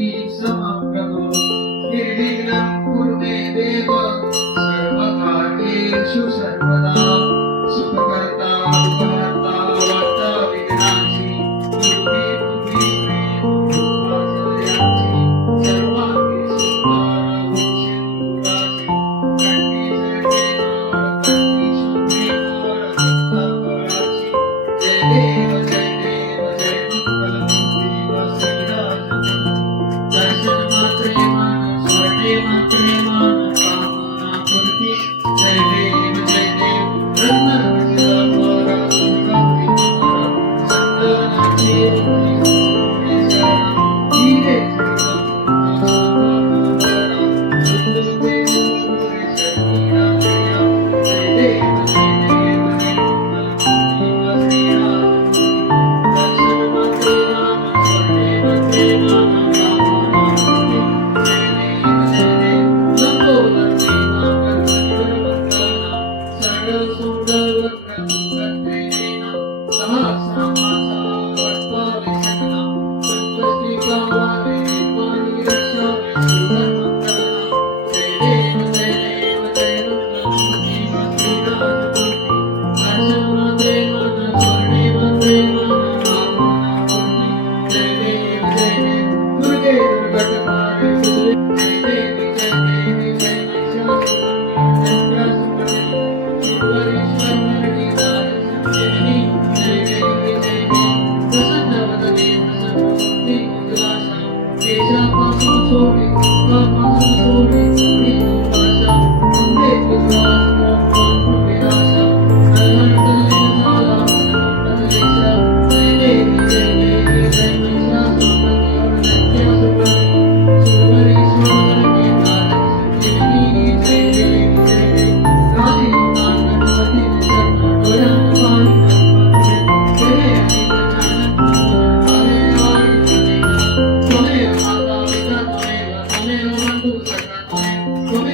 समाप्ततो किरीटिनं कुरुते Thank you. Thank you. Deja pasu sobre,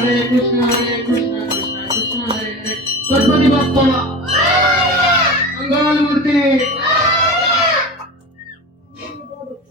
हरे कृष्ण हरे कृष्ण कृष्ण कृष्ण हरे हरे. गणपती बाप्पा. मंगल मूर्ती